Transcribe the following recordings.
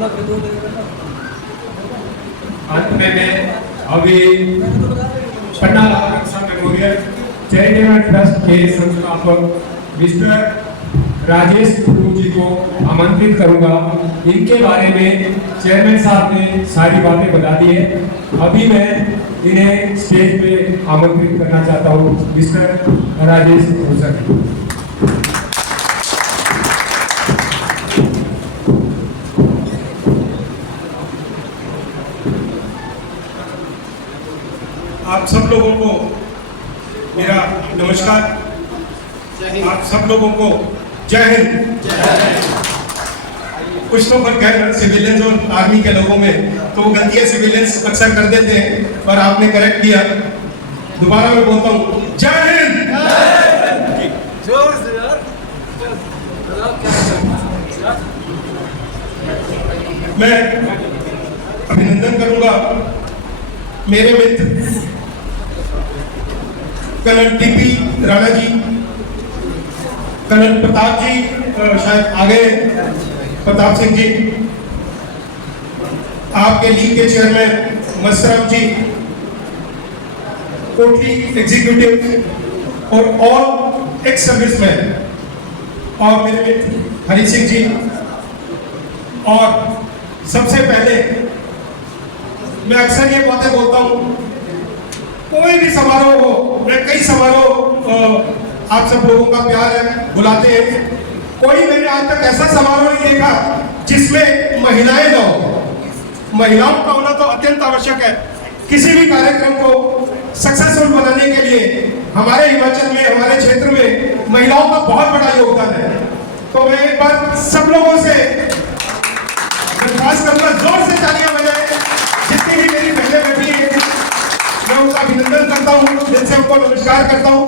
अंत में मैं अभी Panna Lal memorial charitable trust के संस्थापक मिस्टर राजेश कुमार जी को आमंत्रित करूंगा। इनके बारे में चेयरमैन साहब ने सारी बातें बता दी है। अभी मैं इन्हें स्टेज पे आमंत्रित करना चाहता हूँ। मिस्टर राजेश कुमार। आप सब लोगों को मेरा नमस्कार। आप सब लोगों को जय हिंद। कुछ लोग कह रहे सिविलियंस और आर्मी के लोगों में तो वो गलतियां सिविलियंस अक्सर कर देते हैं, पर आपने करेक्ट किया। दोबारा मैं बोलता हूँ जय हिंद। जोर से यार। मैं अभिनंदन करूंगा मेरे मित्र colonel TP Rana ji, colonel Pratap जी, शायद आगे प्रताप सिंह जी, आपके लीग के चेयरमैन मसरफ जी, कोटली एग्जीक्यूटिव और ऑल एक्स सर्विसमैन, और मेरे मित्र हरि सिंह जी। और सबसे पहले मैं अक्सर ये बातें बोलता हूँ, कोई भी समारोह हो, मैं कई समारोह आप सब लोगों का प्यार है बुलाते हैं, कोई मैंने आज तक ऐसा समारोह नहीं देखा जिसमें महिलाएं न हो। महिलाओं का होना तो अत्यंत आवश्यक है। किसी भी कार्यक्रम को सक्सेसफुल बनाने के लिए हमारे हिमाचल में, हमारे क्षेत्र में महिलाओं का बहुत बड़ा योगदान है। तो मैं एक बार सब लोगों से दरख्वास्त करूंगा, जोर से तालियां बजाएं। जितनी भी मेरी बहनें बैठी हैं, मैं उनका अभिनंदन करता हूँ, दिल से उनको नमस्कार करता हूँ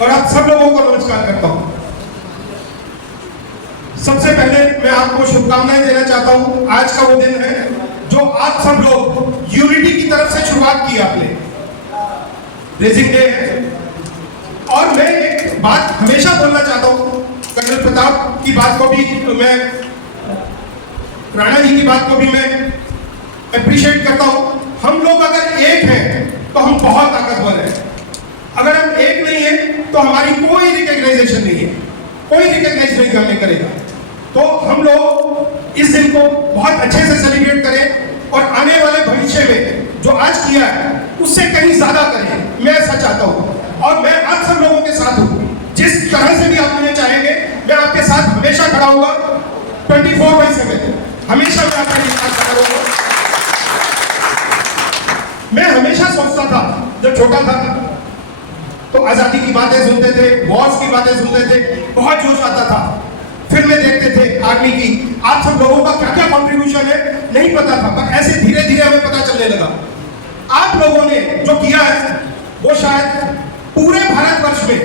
और आप सब लोगों को नमस्कार करता हूँ। सबसे पहले मैं आपको शुभकामनाएं देना चाहता हूँ। आज का वो दिन है जो आप सब लोग यूनिटी की तरफ से शुरुआत की आपने, रेजिंग डे है। और मैं एक बात हमेशा बोलना चाहता हूँ, कर्नल प्रताप की बात को भी मैं, राणा जी की बात को भी मैं अप्रिशिएट करता हूँ। हम लोग अगर एक हैं तो हम बहुत ताकतवर हैं। अगर हम एक नहीं हैं तो हमारी कोई रिकॉग्नाइजेशन नहीं है, कोई रिकॉग्नाइज नहीं करने करेगा। तो हम लोग इस दिन को बहुत अच्छे से सेलिब्रेट करें और आने वाले भविष्य में जो आज किया है उससे कहीं ज्यादा करें, मैं ऐसा चाहता हूँ। और मैं आप सब लोगों के साथ हूँ, जिस तरह से भी आप मुझे चाहेंगे मैं आपके साथ हमेशा खड़ा हूँगा। 24/7 हमेशा मैं आपके साथ खड़ा रहूँगा। मैं हमेशा सोचता था जब छोटा था तो आजादी की बातें सुनते थे, वॉर्स की बातें सुनते थे, बहुत जोश आता था। फिल्में देखते थे आर्मी की, आप सब लोगों का क्या क्या कंट्रीब्यूशन है नहीं पता था, पर ऐसे धीरे धीरे हमें पता चलने लगा। आप लोगों ने जो किया है वो शायद पूरे भारतवर्ष में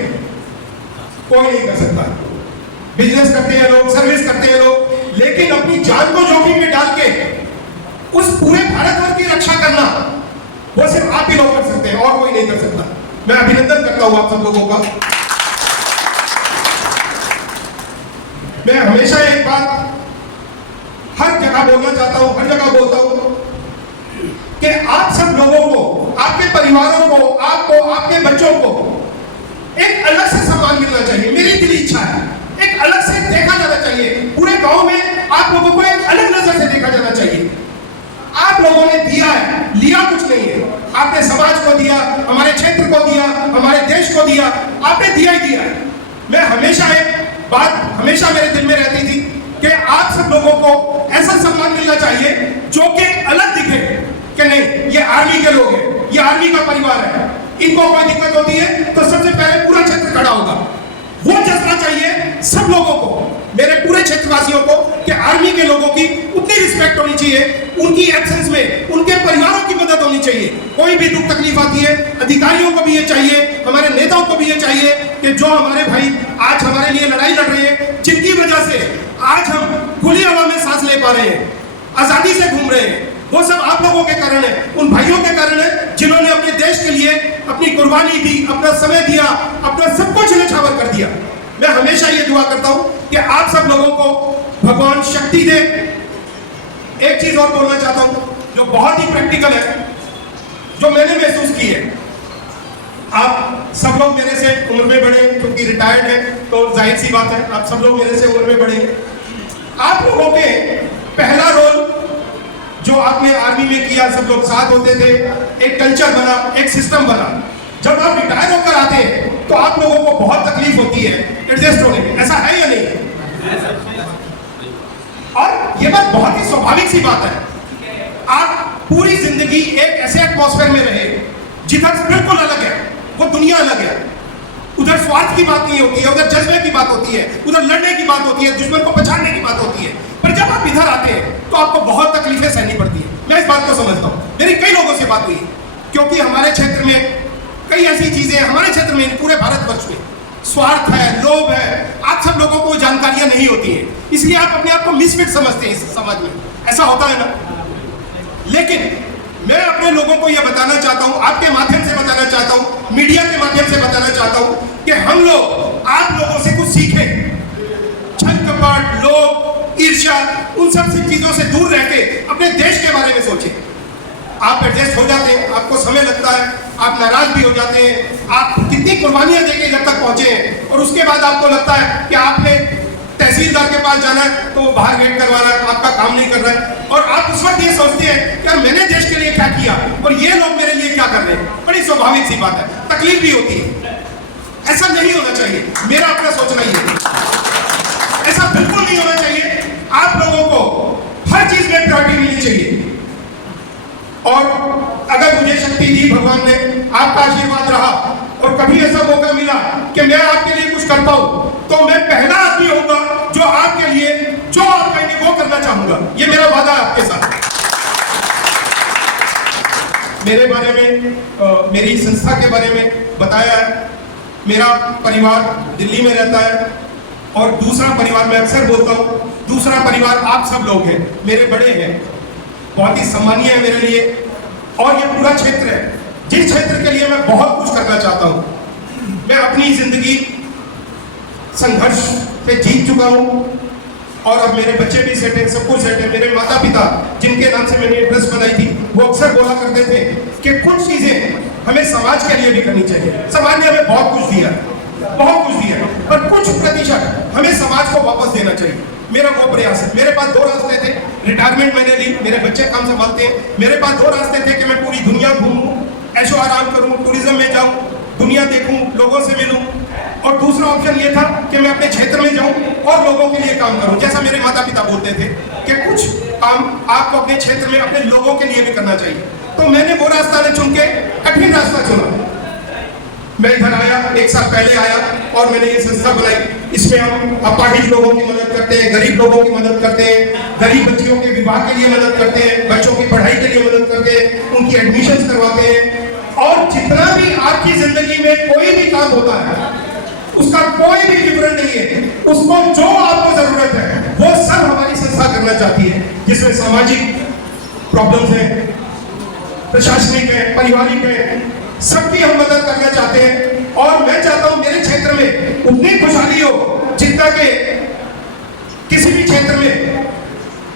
कोई नहीं कर सकता। बिजनेस करते हैं लोग, सर्विस करते हैं लोग, लेकिन अपनी जान को जोखिम में डाल के उस पूरे भारतवर्ष की रक्षा करना वो सिर्फ आप ही लोग कर सकते हैं और कोई नहीं कर सकता। मैं अभिनंदन करता हूं आप सब लोगों का। मैं हमेशा एक बात हर जगह बोलना चाहता हूं, हर जगह बोलता हूं कि आप सब लोगों को, आपके परिवारों को, आपको, आपके बच्चों को एक अलग से सम्मान मिलना चाहिए। मेरी दिली इच्छा है, एक अलग से देखा जाना चाहिए। पूरे गांव में आप लोगों को एक अलग नजर से देखा जाना चाहिए। आप लोगों ने दिया है, लिया कुछ नहीं है। आपने समाज को दिया, हमारे क्षेत्र को दिया, हमारे देश को दिया, आपने दिया ही दिया है। मैं हमेशा एक बात हमेशा मेरे दिल में रहती थी कि आप सब लोगों को ऐसा सम्मान मिलना चाहिए जो कि अलग दिखे कि नहीं ये आर्मी के लोग हैं, ये आर्मी का परिवार है, इनको कोई दिक्कत होती है तो सबसे पहले पूरा क्षेत्र खड़ा होगा। वो जज्बा चाहिए सब लोगों को, मेरे पूरे क्षेत्रवासियों को, कि आर्मी के लोगों की उतनी रिस्पेक्ट होनी चाहिए, उनकी एब्सेंस में उनके परिवारों की मदद होनी चाहिए। कोई भी दुख तकलीफ आती है, अधिकारियों को भी ये चाहिए, हमारे नेताओं को भी ये चाहिए कि जो हमारे भाई आज हमारे लिए लड़ाई लड़ रहे हैं, जिनकी वजह से आज हम खुली हवा में सांस ले पा रहे हैं, आजादी से घूम रहे हैं, वो सब आप लोगों के कारण है, उन भाइयों के कारण है जिन्होंने अपने देश के लिए अपनी कुर्बानी दी, अपना समय दिया, अपना सब कुछ न्यौछावर कर दिया। मैं हमेशा ये दुआ करता हूं कि आप सब लोगों को भगवान शक्ति दे, एक चीज और बोलना चाहता हूं जो बहुत ही प्रैक्टिकल है, जो मैंने महसूस की है। आप सब लोग मेरे से उम्र में बड़े हैं, क्योंकि रिटायर्ड है तो जाहिर सी बात है आप सब लोग मेरे से उम्र में बड़े हैं। आप लोगों के पहला रोल जो आपने आर्मी में किया, सब लोग साथ होते थे, एक कल्चर बना, एक सिस्टम बना। जब आप रिटायर होकर आते हैं तो आप लोगों को बहुत तकलीफ होती है एडजस्ट होने में, ऐसा है या नहीं? और ये बात बहुत ही स्वाभाविक सी बात है। आप पूरी जिंदगी एक ऐसे एटमॉस्फेयर में रहे जिधर बिल्कुल अलग है, वो दुनिया अलग है। उधर स्वार्थ की बात नहीं होती है, उधर जज्बे की बात होती है, उधर लड़ने की बात होती है, दुश्मन को पछाड़ने की बात होती है। पर जब आप इधर आते हैं तो आपको बहुत तकलीफें सहनी पड़ती है। मैं इस बात को समझता हूँ, मेरी कई लोगों से बात हुई, क्योंकि हमारे क्षेत्र में कई ऐसी चीजें, हमारे क्षेत्र में पूरे भारतवर्ष में स्वार्थ है, लोभ है, आप सब लोगों को जानकारियां नहीं होती है, इसलिए आप अपने आप को मिसफिट समझते हैं इस समाज में। ऐसा होता है ना? लेकिन मैं अपने लोगों को यह बताना चाहता हूं, आपके माध्यम से बताना चाहता हूं, मीडिया के माध्यम से बताना चाहता हूं कि हम लोग आप लोगों से कुछ सीखें। छल कपट, लोभ, ईर्ष्या, उन सब चीजों से दूर रह के अपने देश के बारे में सोचें। आप एडजस्ट हो जाते हैं, आपको समय लगता है, आप नाराज भी हो जाते हैं, आप कितनी कुर्बानियां देके जब तक पहुंचे हैं, और उसके बाद आपको लगता है कि आपने तहसीलदार के पास जाना है तो वो बाहर वेट करवा रहा है, आपका काम नहीं कर रहा है, और आप उस वक्त ये सोचते हैं कि यार मैंने देश के लिए क्या किया और ये लोग मेरे लिए क्या कर रहे हैं। बड़ी स्वाभाविक सी बात है, तकलीफ भी होती है। ऐसा नहीं होना चाहिए, मेरा अपना सोचना ही है, ऐसा बिल्कुल नहीं होना चाहिए। आप लोगों को हर चीज में प्रायोरिटी मिलनी चाहिए। और अगर मुझे शक्ति दी भगवान ने, आपका आशीर्वाद रहा और कभी ऐसा मौका मिला कि मैं आपके लिए कुछ कर पाऊं, तो मैं पहला आदमी होऊंगा जो आपके लिए जो आप कहेंगे वो करना चाहूंगा। ये मेरा वादा है आपके साथ। मेरे बारे में, मेरी संस्था के बारे में बताया है। मेरा परिवार दिल्ली में रहता है, और दूसरा परिवार, मैं अक्सर बोलता हूं, दूसरा परिवार आप सब लोग हैं, मेरे बड़े हैं, बहुत ही सम्मानीय है मेरे लिए। और ये पूरा क्षेत्र है जिस क्षेत्र के लिए मैं बहुत कुछ करना चाहता हूं। मैं अपनी जिंदगी संघर्ष से जीत चुका हूं, और अब मेरे बच्चे भी सेट हैं, सब कुछ सेट है। मेरे माता पिता जिनके नाम से मैंने ट्रस्ट बनाई थी, वो अक्सर बोला करते थे कि कुछ चीजें हमें समाज के लिए भी करनी चाहिए। समाज ने हमें बहुत कुछ दिया, बहुत कुछ दिया, पर कुछ प्रतिशत हमें समाज को वापस देना चाहिए। मेरा वो प्रयास है। मेरे पास दो रास्ते थे, रिटायरमेंट मैंने ली, मेरे बच्चे काम संभालते हैं। मेरे पास दो रास्ते थे कि मैं पूरी दुनिया घूमूं, ऐशो आराम करूं, टूरिज्म में जाऊं, दुनिया देखूं, लोगों से मिलूं, और दूसरा ऑप्शन ये था कि मैं अपने क्षेत्र में जाऊं और लोगों के लिए काम करूं। जैसा मेरे माता पिता बोलते थे कि कुछ काम आपको अपने क्षेत्र में अपने लोगों के लिए भी करना चाहिए, तो मैंने वो रास्ता न चुन के कठिन रास्ता चुना। मैं इधर आया, एक साल पहले आया, और मैंने ये संस्था बनाई। इसमें हम अपाहिज लोगों की मदद करते हैं, गरीब लोगों की मदद करते हैं, गरीब बच्चियों के विवाह के लिए मदद करते हैं, बच्चों की पढ़ाई के लिए मदद करते हैं, उनकी एडमिशन करवाते हैं। और जितना भी आपकी जिंदगी में कोई भी काम होता है, उसका कोई भी विवरण नहीं है, उसको जो आपको जरूरत है वो सब हमारी संस्था करना चाहती है, जिसमें सामाजिक प्रॉब्लम्स है, प्रशासनिक है, पारिवारिक है, सबकी हम मदद करना चाहते हैं। और मैं चाहता हूं मेरे क्षेत्र में उतनी खुशहाली हो जितना कि किसी भी क्षेत्र में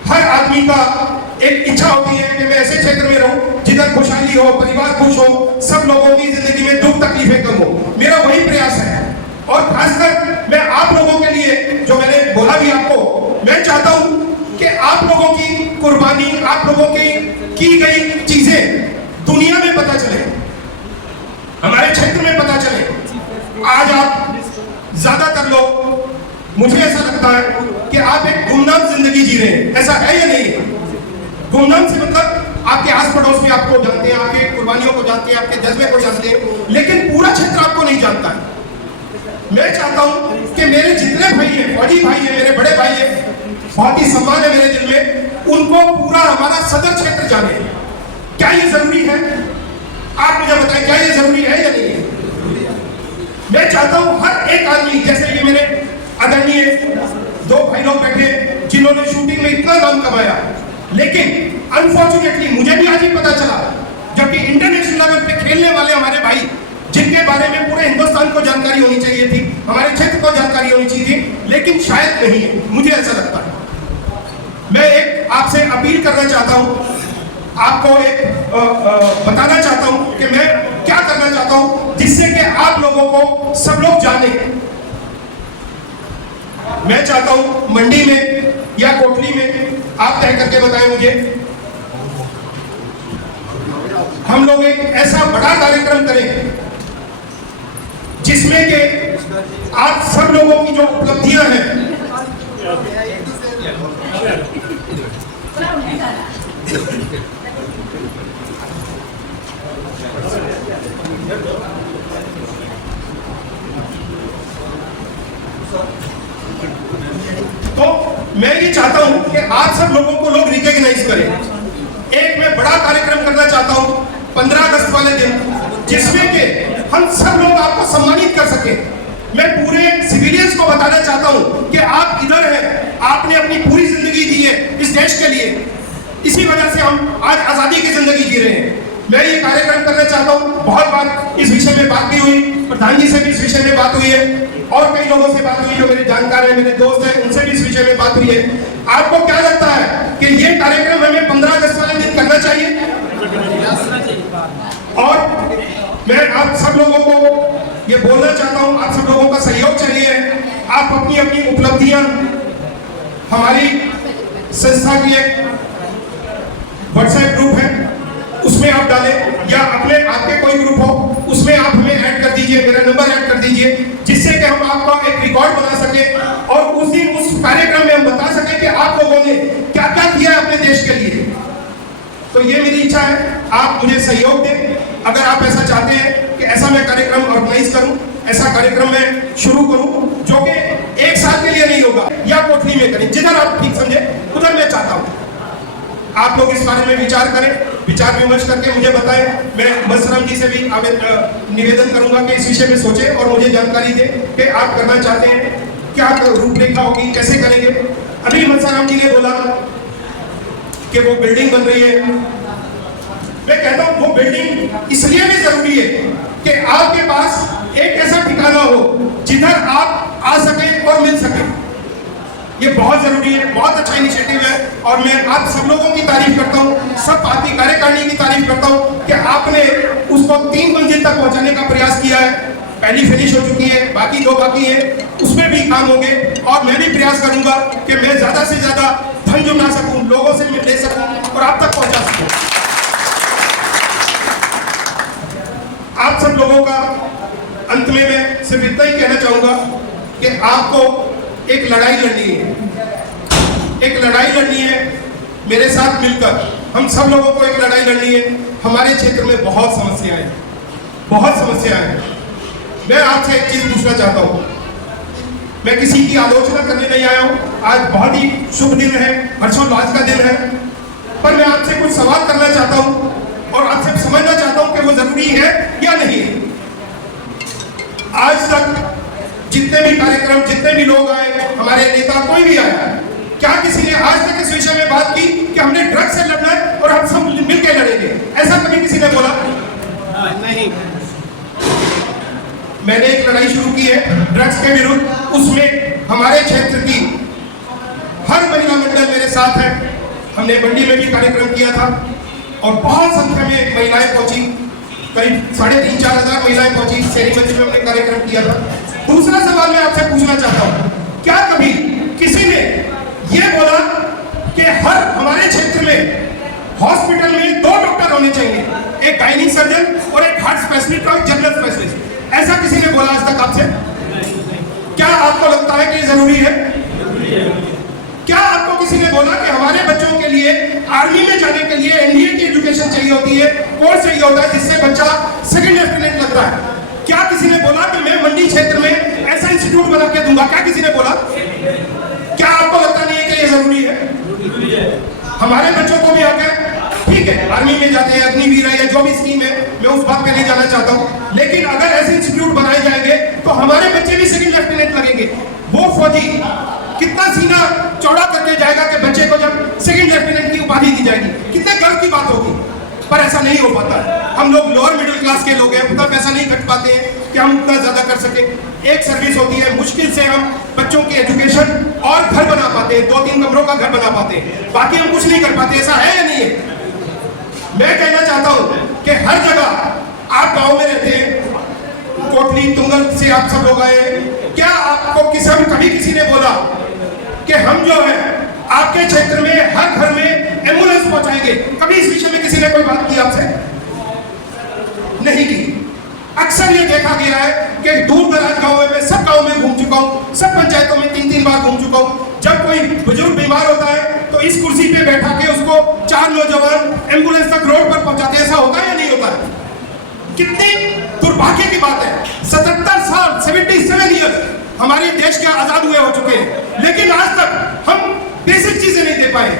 हर आदमी का एक इच्छा होती है कि मैं ऐसे क्षेत्र में रहूं जिधर खुशहाली हो, परिवार खुश हो, सब लोगों की जिंदगी में दुख तकलीफें कम हो। मेरा वही प्रयास है। और खासकर मैं आप लोगों के लिए, जो मैंने बोला भी आपको, मैं चाहता हूं कि आप लोगों की कुर्बानी, आप लोगों की गई चीजें दुनिया में पता चले, हमारे क्षेत्र में पता चले। आज आप ज्यादातर लोग, मुझे ऐसा लगता है कि आप एक गुमनाम जिंदगी जी रहे हैं। ऐसा है या नहीं? गुमनाम से मतलब आपके आस पड़ोस में आपको जानते हैं, आपके कुर्बानियों को जानते हैं, आपके जज्बे को जानते हैं, लेकिन पूरा क्षेत्र आपको नहीं जानता है। मैं चाहता हूं कि मेरे जितने भाई हैं, फौजी भाई हैं, मेरे बड़े भाई हैं, बहुत ही सम्मान है मेरे दिल में, उनको पूरा हमारा सदर क्षेत्र जाने। क्या ये जरूरी है? आप मुझे बताएं, क्या ये जरूरी है या नहीं है? मैं चाहता हूं हर एक आदमी, जैसे कि मेरे आदरणीय दो भाई लोग बैठे जिन्होंने शूटिंग में इतना नाम कमाया, लेकिन अनफॉर्चुनेटली मुझे भी आज ही पता चला, जबकि इंटरनेशनल लेवल पे खेलने वाले हमारे भाई, जिनके बारे में पूरे हिंदुस्तान को जानकारी होनी चाहिए थी, हमारे क्षेत्र को जानकारी होनी चाहिए थी, लेकिन शायद नहीं है, मुझे ऐसा लगता है। मैं एक आपसे अपील करना चाहता हूं, आपको एक बताना चाहता हूं कि मैं क्या करना चाहता हूं जिससे कि आप लोगों को सब लोग जाने। मैं चाहता हूं मंडी में या कोटली में, आप तय करके बताएं मुझे, हम लोग एक ऐसा बड़ा कार्यक्रम करें जिसमें कि आप सब लोगों की जो उपलब्धियां हैं तो मैं ये चाहता हूं कि आप सब लोगों को लोग रिकॉग्नाइज करें। एक मैं बड़ा कार्यक्रम करना चाहता हूं 15 अगस्त वाले दिन, जिसमें कि हम सब लोग आपको सम्मानित कर सके। मैं पूरे सिविलियंस को बताना चाहता हूं कि आप इधर हैं, आपने अपनी पूरी जिंदगी दी है इस देश के लिए, इसी वजह से हम आज आजादी की जिंदगी जी रहे हैं। मैं ये कार्यक्रम करना चाहता हूं। बहुत बार इस विषय में बात भी हुई, प्रधान जी से भी इस विषय में बात हुई है, और कई लोगों से बात हुई जो मेरे जानकार हैं, मेरे दोस्त हैं, उनसे भी इस विषय में बात हुई है। आपको क्या लगता है कि ये कार्यक्रम हमें 15 अगस्त वाले दिन करना चाहिए? और मैं आप सब लोगों को ये बोलना चाहता हूं, आप सब लोगों का सहयोग चाहिए। आप अपनी अपनी उपलब्धियां हमारी संस्था की एक व्हाट्सएप ग्रुप है उसमें आप डालें, या अपने आपके कोई ग्रुप हो उसमें आप हमें ऐड कर दीजिए, मेरा नंबर ऐड कर दीजिए, जिससे कि हम आपका एक रिकॉर्ड बना सके और उस दिन उस कार्यक्रम में हम बता सके कि आप लोगों ने क्या क्या किया है अपने देश के लिए। तो ये मेरी इच्छा है, आप मुझे सहयोग दें। अगर आप ऐसा चाहते हैं कि ऐसा मैं कार्यक्रम ऑर्गेनाइज करूं, ऐसा कार्यक्रम मैं शुरू करूं जो कि 1 साल के लिए नहीं होगा, या कोटली में करें, जिधर आप ठीक समझे उधर मैं चाहता हूं। आप लोग इस बारे में विचार करें, विचार विमर्श करके मुझे बताएं। मैं मसरम जी से भी निवेदन करूंगा कि इस विषय में सोचें और मुझे जानकारी दें कि आप करना चाहते हैं, क्या रूपरेखा होगी, कैसे करेंगे। अभी मसरम जी ने बोला कि वो बिल्डिंग बन रही है। मैं कहता हूं वो बिल्डिंग इसलिए भी जरूरी है कि आपके पास एक ऐसा ठिकाना हो जिधर आप आ सके और मिल सके। ये बहुत जरूरी है, बहुत अच्छा इनिशिएटिव है, और मैं आप सब लोगों की तारीफ करता हूँ, सब पार्टी कार्यकारिणी की तारीफ करता हूँ कि आपने उसको 3 मंजिल तक पहुंचाने का प्रयास किया है। पहली फिनिश हो चुकी है, बाकी 2 बाकी है, उसमें भी काम होंगे, और मैं भी प्रयास करूंगा कि मैं ज्यादा से ज्यादा धन जुटा सकूं, लोगों से मैं ले सकूं और आप तक पहुंचा सकूं। आप सब लोगों का अंत में मैं सिर्फ इतना ही कहना चाहूंगा कि आपको एक लड़ाई लड़नी है, एक लड़ाई लड़नी है मेरे साथ मिलकर। हम सब लोगों को एक लड़ाई लड़नी है। हमारे क्षेत्र में बहुत समस्याएं हैं, बहुत समस्याएं हैं। मैं आपसे एक चीज पूछना चाहता हूं, मैं किसी की आलोचना करने नहीं आया हूं, आज बहुत ही शुभ दिन है, हर्षोल्लास का दिन है, पर मैं आपसे कुछ सवाल करना चाहता हूं और आपसे समझना चाहता हूं कि वो जरूरी है या नहीं है। आज तक जितने भी कार्यक्रम, जितने भी लोग आए, हमारे नेता कोई भी आया, क्या किसी ने आज तक इस विषय में बात की कि हमने ड्रग्स से लड़ना है और हम सब मिलकर लड़ेंगे? ऐसा कभी किसी ने बोला? नहीं। मैंने एक लड़ाई शुरू की है ड्रग्स के विरुद्ध, उसमें हमारे क्षेत्र की हर महिला मंडल मेरे साथ है। हमने मंडी में भी कार्यक्रम किया था और बहुत संख्या में महिलाएं पहुंची, करीब 3,500-4 हजार महिलाएं पहुंची। शहरी मंच में हमने कार्यक्रम किया था। दूसरा सवाल मैं आपसे पूछना चाहता हूं, क्या कभी किसी ने यह बोला कि हर हमारे क्षेत्र में हॉस्पिटल में 2 डॉक्टर होने चाहिए, एक गायनिक सर्जन और एक हार्ट स्पेशलिस्ट और जनरल स्पेशलिस्ट? ऐसा किसी ने बोला आज तक आपसे? क्या आपको लगता है कि जरूरी है? क्या आपको किसी ने बोला कि हमारे बच्चों के लिए आर्मी में जाने के लिए एनडीए की एजुकेशन चाहिए होती है, कोर्स चाहिए होता है जिससे बच्चा सेकंड लेफ्टिनेंट लगता है? क्या किसी ने बोला कि मैं मंडी क्षेत्र में ऐसा इंस्टीट्यूट बना के दूंगा? क्या किसी ने बोला? क्या आपको लगता नहीं है कि ये जरूरी है? हमारे बच्चों को भी आकर, ठीक है, आर्मी में जाते हैं, अग्निवीर है या जो भी स्कीम है, मैं उस बात पे नहीं जाना चाहता हूँ, लेकिन अगर ऐसे इंस्टीट्यूट बनाए जाएंगे तो हमारे बच्चे भी सेकंड लेफ्टिनेंट लगेंगे। वो फौजी कितना सीना चौड़ा करके जाएगा कि बच्चे को जब सेकंड लेफ्टिनेंट की उपाधि दी जाएगी, कितने गर्व की बात होगी। पर ऐसा नहीं हो पाता। हम लोग लोअर मिडिल क्लास के लोग हैं, उतना पैसा नहीं खर्च पाते हैं कि हम उतना ज्यादा कर सके। एक सर्विस होती है, मुश्किल से हम बच्चों की एजुकेशन और घर बना पाते हैं, 2-3 कमरों का घर बना पाते हैं, बाकी हम कुछ नहीं कर पाते। ऐसा है या नहीं है? मैं कहना चाहता हूं कि हर जगह आप गांव में रहते हैं, कोटली तुंगल से आप सब लोग आए, क्या आपको कभी किसी ने बोला कि हम जो है आपके क्षेत्र में हर घर में एम्बुलेंस पहुंचाएंगे? कभी इस विषय में किसी ने कोई बात की आपसे? नहीं की। अक्सर ये देखा गया है कि दूर दराज गाँव में, सब गाँव में घूम चुका हूँ, सब पंचायतों में 3-3 बार घूम चुका हूँ। जब कोई बुजुर्ग बीमार होता है तो इस कुर्सी पे बैठा के उसको 4 नौजवान एम्बुलेंस तक रोड पर पहुंचाते हैं। ऐसा होता है या नहीं होता है? कितनी दुर्भाग्य की बात है। 77 साल 77 ईयर्स हमारे देश के आजाद हुए हो चुके हैं, लेकिन आज तक हम बेसिक चीजें नहीं दे पाए।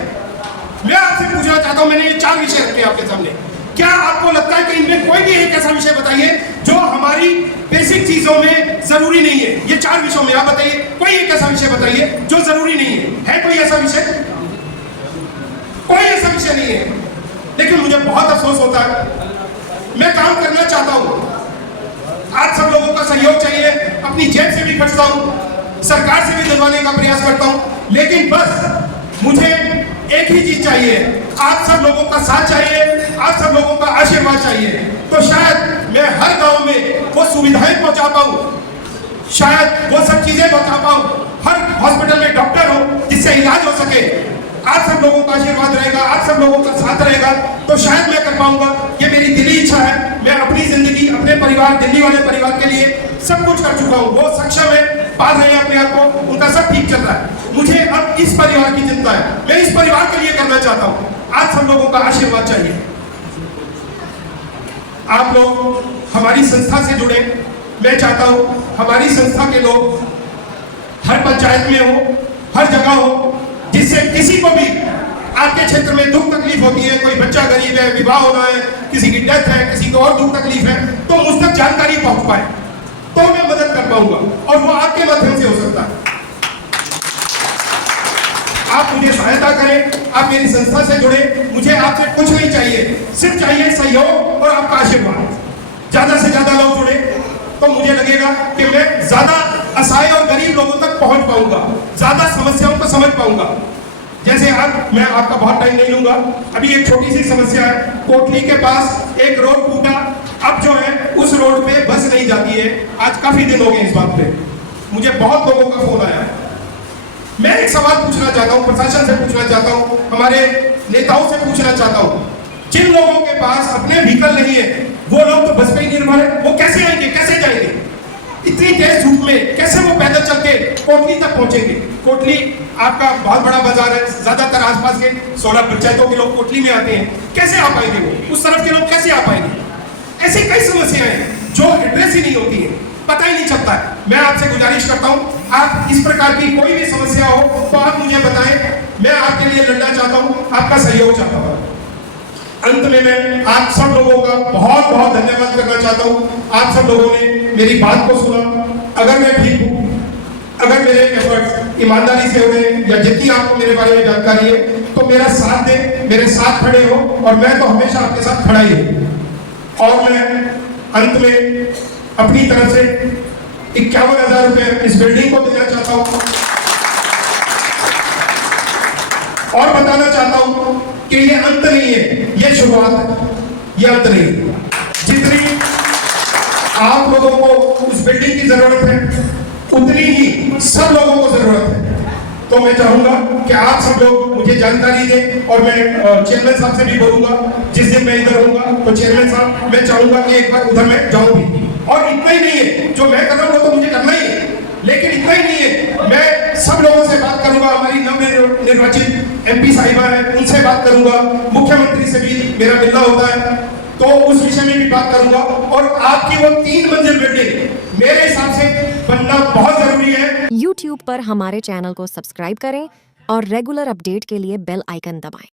मैं आपसे पूछना चाहता हूं, मैंने ये 4 विषय रखे आपके सामने, क्या आपको लगता है कि इनमें कोई भी एक ऐसा विषय बताइए जो हमारी बेसिक चीजों में जरूरी नहीं है? ये 4 विषयों में आप बताइए, कोई एक ऐसा विषय बताइए जो जरूरी नहीं है। है कोई ऐसा विषय? कोई ऐसा विषय नहीं है। लेकिन मुझे बहुत अफसोस होता है, मैं काम करना चाहता हूं, आप सब लोगों का सहयोग चाहिए, अपनी जेब से भी खर्चता हूं, सरकार से भी दिलवाने का प्रयास करता हूं, लेकिन बस मुझे एक ही चीज चाहिए, आप सब लोगों का साथ चाहिए, आप सब लोगों का आशीर्वाद चाहिए। तो शायद मैं हर गांव में वो सुविधाएं पहुंचा पाऊं, शायद वो सब चीजें पहुंचा पाऊं, हर हॉस्पिटल में डॉक्टर हो जिससे इलाज हो सके। आप सब लोगों का आशीर्वाद रहेगा, आप सब लोगों का साथ रहेगा, तो शायद मैं कर पाऊंगा। ये मेरी दिली इच्छा है। मैं अपनी जिंदगी, अपने परिवार, दिल्ली वाले परिवार के लिए सब कुछ कर चुका हूँ। वो सक्षम है, पाल रहे हैं अपने आप को, उनका सब ठीक चल रहा है। मुझे अब इस परिवार की चिंता है, मैं इस परिवार के लिए करना चाहता हूँ। आप सब लोगों का आशीर्वाद चाहिए। आप लोग हमारी संस्था से जुड़े। मैं चाहता हूँ हमारी संस्था के लोग हर पंचायत में हो, हर जगह हो, जिससे किसी को भी आपके क्षेत्र में दुख तकलीफ होती है, कोई बच्चा गरीब है, विवाह होना है, किसी की डेथ है, किसी को और दुख तकलीफ है, तो मुझ तक जानकारी पहुंच पाए तो मैं मदद कर पाऊंगा, और वो आपके माध्यम से हो सकता है। आप मुझे सहायता करें, आप मेरी संस्था से जुड़े। मुझे आपसे कुछ नहीं चाहिए, सिर्फ चाहिए सहयोग और आपका आशीर्वाद। ज्यादा से ज्यादा लोग जुड़े तो मुझे लगेगा कि मैं ज्यादा असहाय और गरीब लोगों तक पहुंच पाऊंगा, ज्यादा समस्याओं को समझ पाऊंगा। जैसे अब मैं आपका बहुत टाइम नहीं लूंगा, अभी एक छोटी सी समस्या है। कोटली के पास एक रोड टूटा, अब जो है उस रोड पे बस नहीं जाती है। आज काफी दिन हो गए इस बात पे, मुझे बहुत लोगों का फोन आया। मैं एक सवाल पूछना चाहता हूँ, प्रशासन से पूछना चाहता हूँ, हमारे नेताओं से पूछना चाहता हूँ, जिन लोगों के पास अपने व्हीकल नहीं है, वो लोग तो बस पे ही निर्भर है, वो कैसे आएंगे, कैसे जाएंगे? इतनी तेज धूप में कैसे वो पैदल चल के कोटली तक पहुंचेंगे? कोटली आपका बहुत बड़ा बाजार है, ज्यादातर आसपास के 16 पंचायतों के लोग कोटली में आते हैं, कैसे आ पाएंगे वो? उस तरफ के लोग कैसे आ पाएंगे? ऐसी कई समस्याएं हैं जो एड्रेस ही नहीं होती है, पता ही नहीं चलता है। मैं आपसे गुजारिश करता हूं, आप इस प्रकार की कोई भी समस्या हो तो आप मुझे बताएं, मैं आपके लिए लड़ना चाहता हूं, आपका सहयोग चाहता हूं। अंत में मैं आप सब लोगों का बहुत बहुत धन्यवाद करना चाहता हूं। आप सब लोगों ने मेरी बात को सुना। अगर मैं ठीक हूं, अगर मेरे एफर्ट्स ईमानदारी से हो रहे हैं, या जितनी आपको मेरे बारे में जानकारी है, तो मेरा साथ दें, मेरे साथ खड़े हो, और मैं तो हमेशा आपके साथ खड़ा ही हूं। और मैं अंत में अपनी तरफ से 51,000 रुपए इस बिल्डिंग को देना चाहता हूं, और बताना चाहता हूं कि ये अंत नहीं है, ये शुरुआत है, ये अंत नहीं है। जितनी आप लोगों को उस बिल्डिंग की जरूरत है, उतनी ही सब लोगों को जरूरत है। तो मैं चाहूंगा कि आप सब लोग मुझे जानकारी दें, और मैं चेयरमैन साहब से भी बोलूंगा, जिस दिन मैं इधर होऊंगा तो चेयरमैन साहब, मैं चाहूंगा कि एक बार उधर मैं जाऊं भी। और इतना ही नहीं है, जो मैं कर रहा हूं वो तो मुझे करना ही है, लेकिन इतना ही नहीं है, मैं सब लोगों से बात करूंगा। हमारी नवनिर्वाचित MP साहिबा है, उनसे बात करूंगा, मुख्यमंत्री से भी मेरा मिलना होता है, तो उस विषय में भी बात करूंगा। और आपकी वो 3 मंजिल बिल्डिंग मेरे हिसाब से बनना बहुत जरूरी है। YouTube पर हमारे चैनल को सब्सक्राइब करें और रेगुलर अपडेट के लिए बेल आइकन दबाएं।